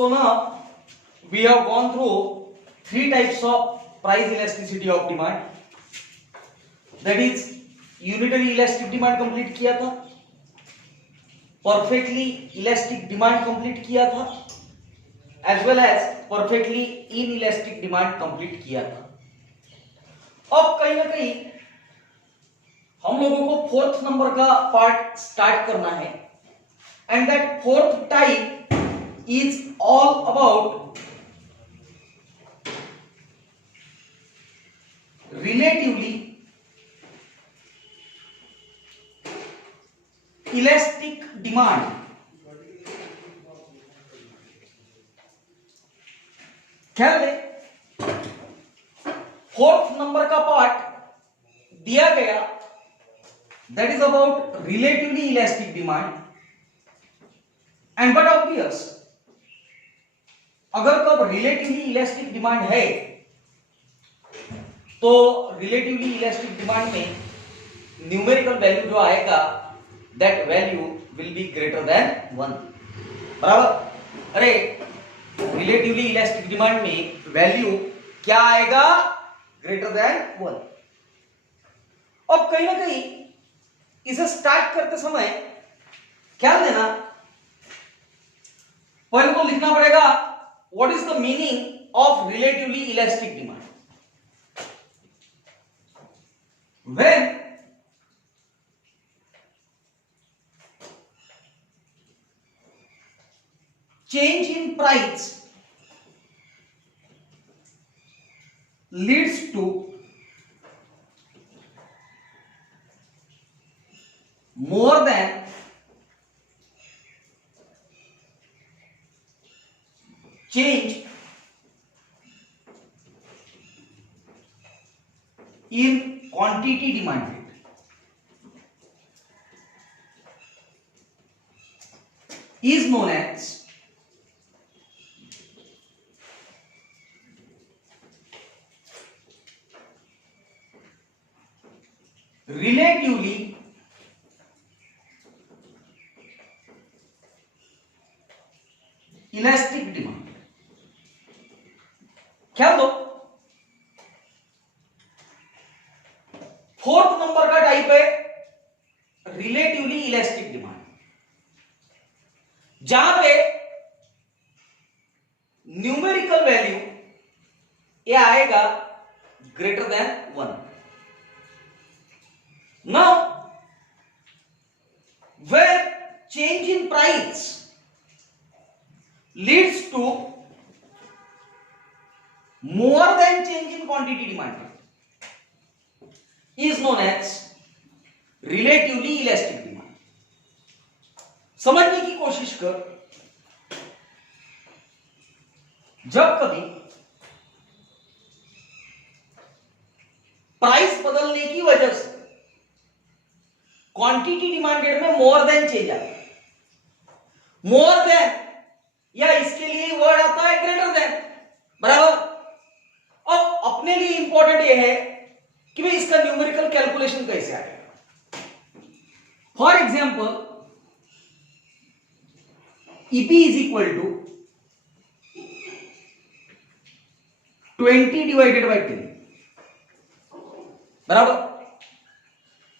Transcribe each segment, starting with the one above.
So now we have gone through three types of price elasticity of demand. That is unitary elastic demand complete किया था, perfectly elastic demand complete किया था, as well as perfectly inelastic demand complete किया था। अब कहीं ना कहीं हम लोगों को फोर्थ नंबर का पार्ट स्टार्ट करना है, and that fourth type is all about relatively elastic demand. ख्याल है, फोर्थ नंबर का पार्ट दिया गया, that is about relatively elastic demand. And but obvious, अगर कब रिलेटिवली इलास्टिक डिमांड है तो रिलेटिवली इलास्टिक डिमांड में न्यूमेरिकल वैल्यू जो आएगा, that value will be greater than 1। बराबर? अरे रिलेटिवली इलास्टिक डिमांड में वैल्यू क्या आएगा? Greater than 1। अब कहीं ना कहीं इसे स्टार्ट करते समय ख्याल देना, पहले तो लिखना पड़ेगा what is the meaning of relatively elastic demand. When change in price leads to more than change in quantity demanded, is known as relatively elastic demand। क्या दो? फोर्थ नंबर का टाइप है रिलेटिवली इलास्टिक डिमांड, जहां पे numerical value ये आएगा greater than 1। Now where change in price leads to more than change in quantity demanded is known as relatively elastic demand। समझने की कोशिश कर, जब कभी प्राइस बदलने की वजह से क्वांटिटी डिमांडेड में मोर देन चेंज आता है, मोर देन या इसके लिए वर्ड आता है ग्रेटर देन। बराबर? अब अपने लिए इंपॉर्टेंट यह है कि भाई इसका न्यूमेरिकल कैलकुलेशन कैसे आएगा। For example, EP is equal to 20 divided by 10। बराबर?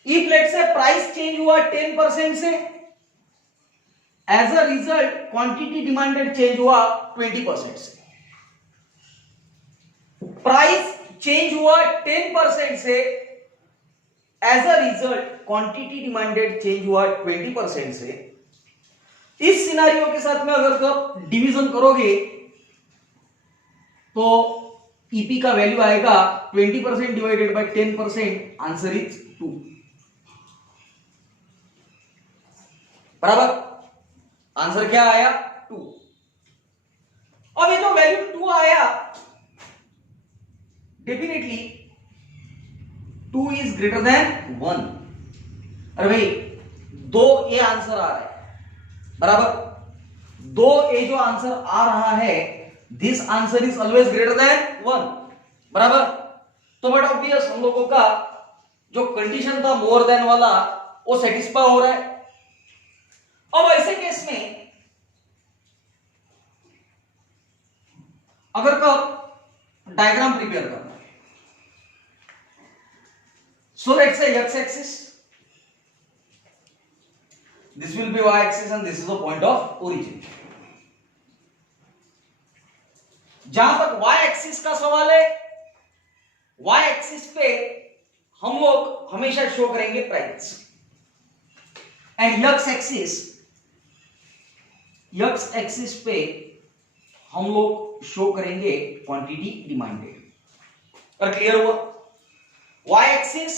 If let's say price change हुआ 10% से, as a result quantity demanded change हुआ 20% से। प्राइस चेंज हुआ 10% से, as a result quantity demanded change हुआ 20% से। इस सिनारियो के साथ में अगर कब डिवीजन करोगे तो ईपी का वैल्यू आएगा 20% डिवाइडेड बाय 10%, आंसर इज 2। बराबर? आंसर क्या आया? 2। अब ये जो वैल्यू 2 आया, डेफिनेटली 2 इज ग्रेटर देन 1। अरे भाई 2 ए आंसर आ रहा है। बराबर? 2 ए जो आंसर आ रहा है, this answer is always greater than 1। बराबर? तो बट ऑब्वियस हम लोगों का जो कंडीशन था मोर देन वाला, वो सेटिस्फाई हो रहा है। अब ऐसे केस में अगर कब डायग्राम प्रिपेयर करना है, so let's say x axis, this will be y axis and this is the point of origin. जहां तक y एक्सिस का सवाल है, y एक्सिस पे हम लोग हमेशा शो करेंगे प्राइस, एंड x एक्सिस पे हम लोग शो करेंगे क्वांटिटी डिमांडेड. पर क्लियर हुआ? y एक्सिस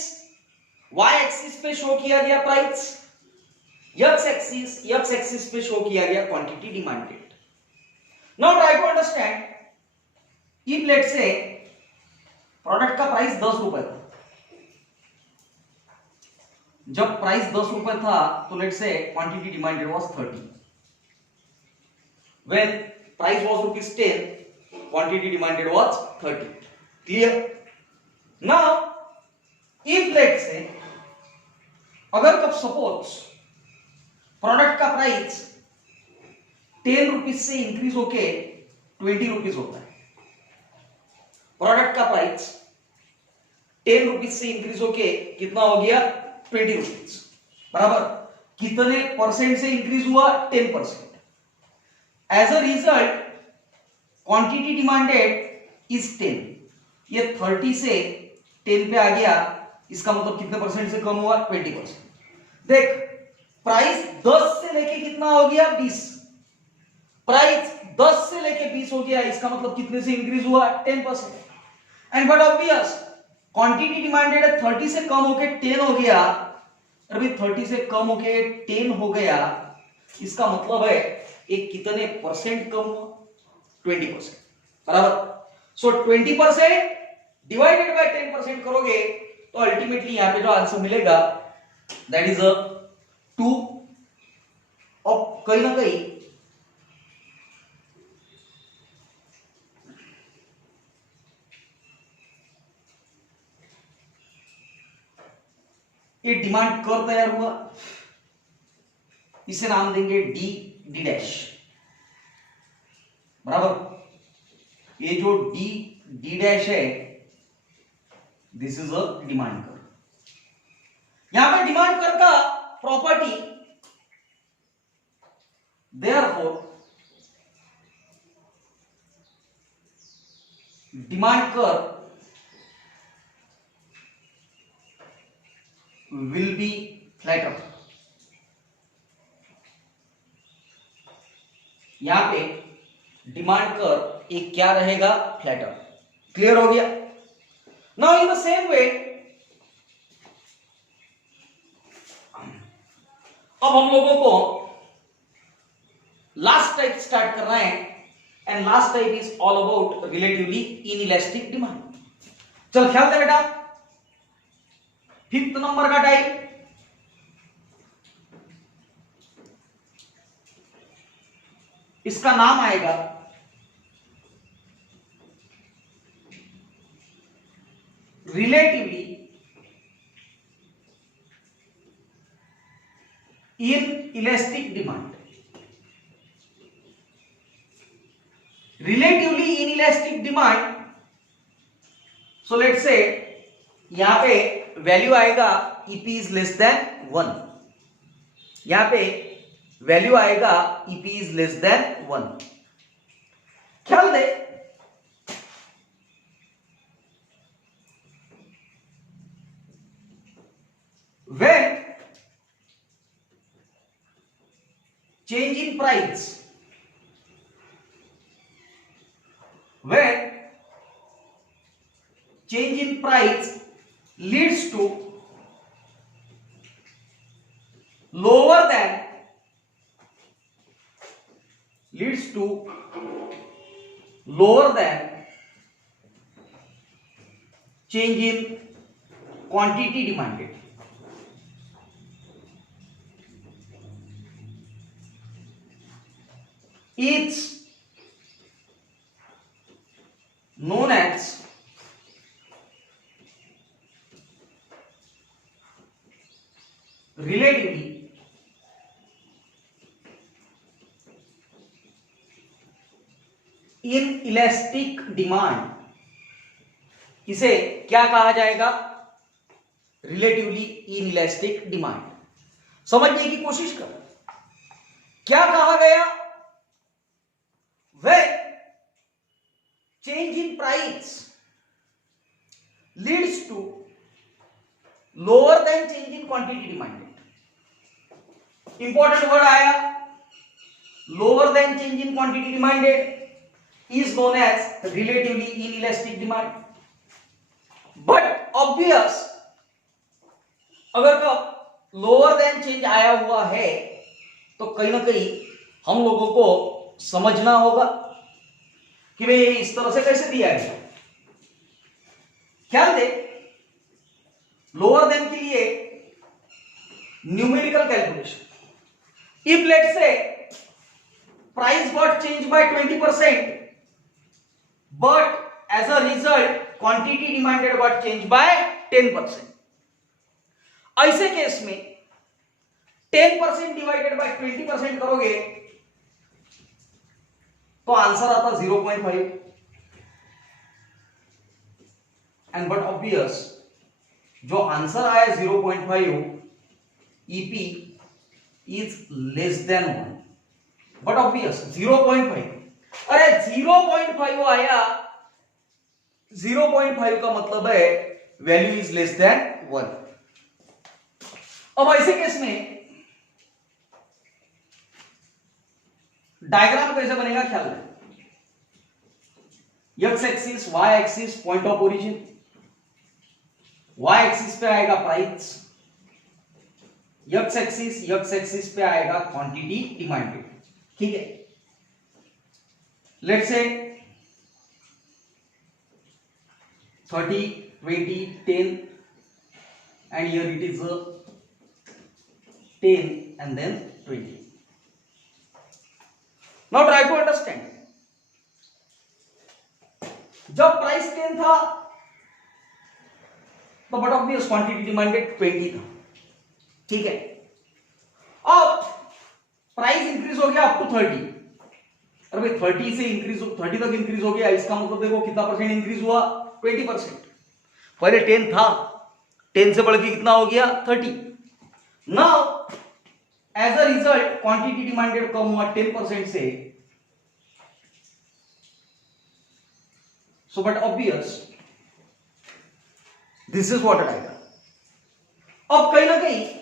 पे शो किया गया प्राइस, x एक्सिस पे शो किया गया quantity demanded. Now try to understand, if let's say product का प्राइस 10 रुपए था. जब प्राइस 10 रुपए था तो let's say quantity demanded was 30. When price was ₹10, quantity demanded was 30. Clear? Now if let's से अगर कब सपोज प्रोडक्ट का प्राइस 10 रुपीज से इंक्रीज होके 20 रुपीज होता है, प्रोडक्ट का प्राइस 10 रुपीज से इंक्रीज होके कितना हो गया? 20 रुपीज. बराबर. कितने परसेंट से इंक्रीज हुआ? 10%. As a result quantity demanded is 10. ये 30 से 10 पे आ गया, इसका मतलब कितने परसेंट से कम हुआ? 20%. देख, प्राइस 10 से लेके कितना हो गया? 20. प्राइस 10 से लेके 20 हो गया, इसका मतलब कितने से इंक्रीज हुआ? 10%. And but obvious quantity demanded है 30 से कम होके 10 हो गया. अभी 30 से कम होके 10 हो गया, इसका मतलब है एक कितने परसेंट कम हुआ? 20%. बराबर. सो 20% डिवाइडेड बाय 10% करोगे तो अल्टीमेटली यहां पे जो आंसर मिलेगा दैट इज 2. और कहीं ना कहीं ये डिमांड कर्व तैयार हुआ, इसे नाम देंगे डी डैश. बराबर. ये जो डी डैश है, this is a demand curve. यहां पे डिमांड कर्व का property, therefore demand curve will be flatter. यहां पे डिमांड कर्व एक क्या रहेगा? फ्लैटर. क्लियर हो गया? Now in the same way अब हम लोगों को लास्ट टाइप स्टार्ट करना है, and last type is all about relatively inelastic demand. चल ख्याल दे बेटा, 5th नंबर का टाइप, इसका नाम आएगा relatively inelastic demand. Relatively inelastic demand. So let's say यहां पे वैल्यू आएगा EP इज लेस देन 1. यहां पे वैल्यू आएगा EP इज लेस देन 1. ख्याल दे, when change in price, when change in price leads to lower than change in quantity demanded. It's known as relatively inelastic demand, इसे क्या कहा जाएगा? Relatively inelastic demand. समझने की कोशिश कर, क्या कहा गया? When change in price leads to lower than change in quantity demanded. Important word आया, lower than change in quantity demanded is known as relatively inelastic demand. But obvious, अगर कब लोअर देन चेंज आया हुआ है तो कहीं ना कहीं हम लोगों को समझना होगा कि भाई इस तरह से कैसे दिया गया। ख्याल दे, लोअर देन के लिए numerical calculation, if let's say price got change bye 20%, but as a result quantity demanded got changed by 10%, ऐसे केस में 10% डिवाइडेड बाय 20% करोगे तो आंसर आता 0.5, एंड बट ऑब्वियस जो आंसर आया 0.5 EP is less than 1, but obvious 0.5, अरे 0.5 आया, 0.5 का मतलब है वैल्यू इज लेस देन 1। अब ऐसे केस में डायग्राम कैसे बनेगा ख्याल रखें। X axis, Y axis point of origin, Y axis पे आएगा प्राइस, एक्स एक्सिस पे आएगा क्वांटिटी डिमांडेड। ठीक है, let's say 30, 20, 10, and here it is 10 and then 20. Now try to understand. जब प्राइस 10 था तो बट ऑब्वियस क्वांटिटी डिमांडेड 20 था। ठीक है, अब प्राइस इंक्रीज हो गया अप टू 30। अरे भाई 30 से इंक्रीज, 30 तक इंक्रीज हो गया, इसका मतलब देखो कितना परसेंट इंक्रीज हुआ? 20%। पहले 10 था, 10 से बढ़ के कितना हो गया? 30। Now as a result quantity demanded कम हुआ 10% से, so but obvious this is what आएगा। अब कहीं ना कहीं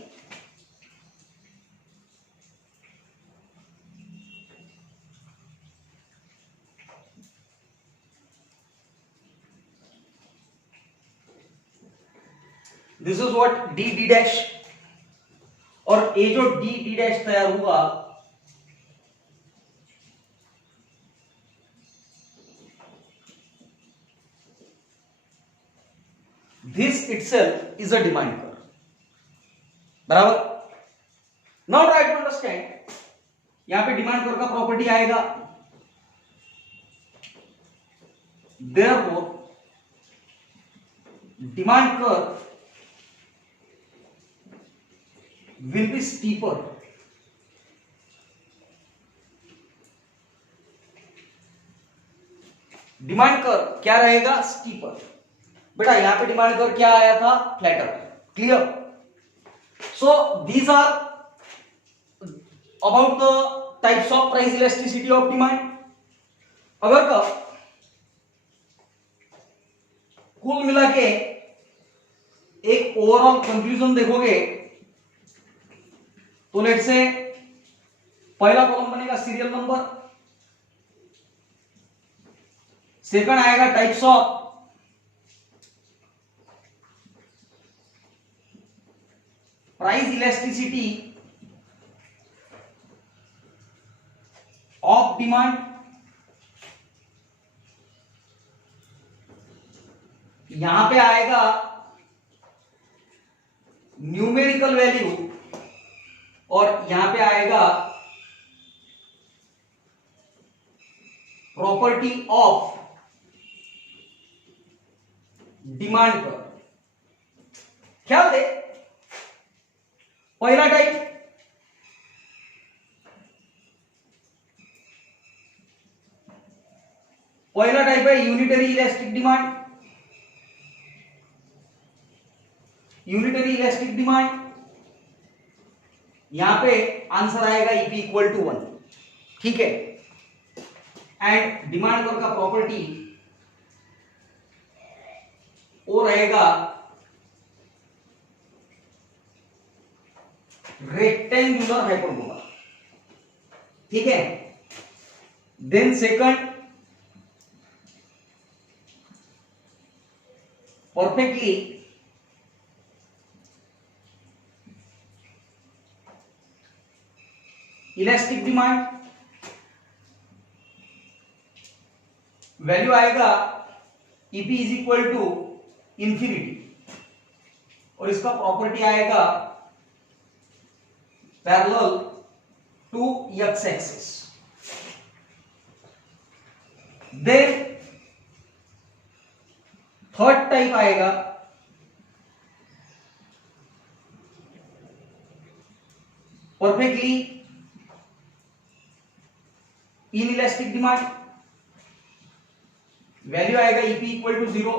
this is what D dash, और ये जो डी डैश तैयार हुआ this itself is a demand curve, बराबर। नाउ ट्राई टू अंडरस्टैंड, यहां पे डिमांड कर्व का प्रॉपर्टी आएगा, therefore demand curve will be steeper, demand curve क्या रहेगा? स्टीपर। बेटा यहां पे डिमांड कर्व क्या आया था? Flatter. Clear? So these are about the types of price elasticity of demand. अगर का कुल मिला के एक ओवरऑल कंक्लूजन देखोगे तो लेट से पहला कॉलम बनेगा सीरियल नंबर, सेकंड आएगा types of price elasticity of demand, यहां पे आएगा न्यूमेरिकल वैल्यू, और यहां पे आएगा प्रॉपर्टी ऑफ डिमांड कर्व। ख्याल दे, पहला टाइप पहला टाइप है unitary elastic demand. Unitary elastic demand, यहां पे आंसर आएगा ईपी इक्वल टू 1, ठीक है। एंड डिमांड कर्व का प्रॉपर्टी वो रहेगा रेक्टेंगुलर हाइपरबोला, ठीक है। Then second, perfectly elastic demand, value आएगा EP is equal to infinity, और इसका प्रॉपर्टी आएगा parallel to X axis. Then third type आएगा परफेक्टली इनइलास्टिक डिमांड, वैल्यू आएगा ईपी इक्वल टू 0,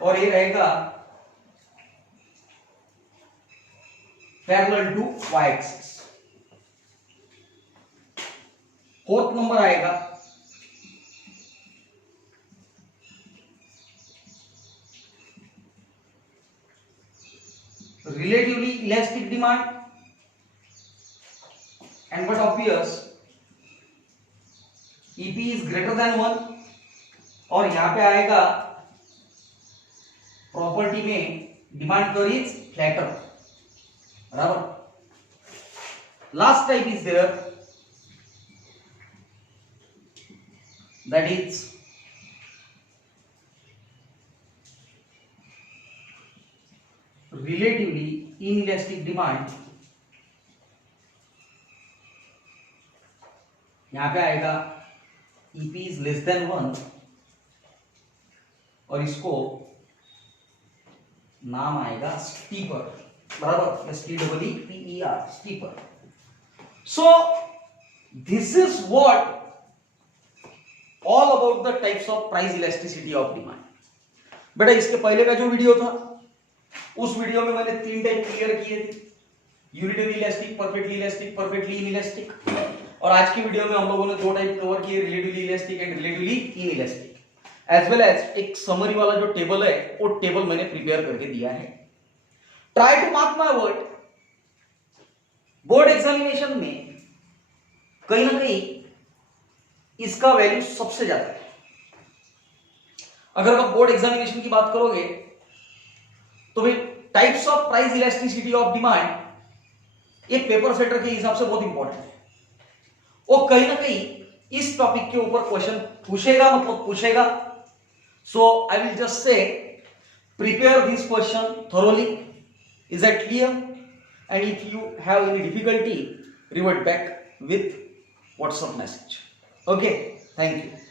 और ये रहेगा parallel to Y axis. Fourth number आएगा relatively elastic demand, and what appears EP is greater than 1, और यहां पे आएगा प्रॉपर्टी में डिमांड कर्व इज फ्लैटर, बराबर। Last type is there, that is relatively inelastic demand. यहां पे आएगा EP इज लेस देन 1, और इसको नाम आएगा स्टीपर, बराबर, STEEPER, steeper. So this is what all about the types of price elasticity of demand. बेटा इसके पहले का जो वीडियो था उस वीडियो में मैंने 3 टाइप क्लियर किए थे, unitary elastic, perfectly elastic, perfectly inelastic. और आज की वीडियो में हम लोगों ने 2 टाइप कवर किए, relatively elastic and relatively inelastic. As well as एक समरी वाला जो टेबल है वो टेबल मैंने प्रिपेयर करके दिया है। Try to mark my word, board examination में कहीं ना कहीं इसका वैल्यू सबसे ज्यादा है। अगर आप बोर्ड एग्जामिनेशन की बात करोगे तो भाई types of price elasticity of demand एक पेपर सेटर के हिसाब से बहुत इंपॉर्टेंट है। वो कहीं ना कहीं इस टॉपिक के ऊपर क्वेश्चन पूछेगा, मतलब पूछेगा। So I will just say prepare this question thoroughly. Is that clear? And if you have any difficulty, revert back with WhatsApp message. Okay, thank you.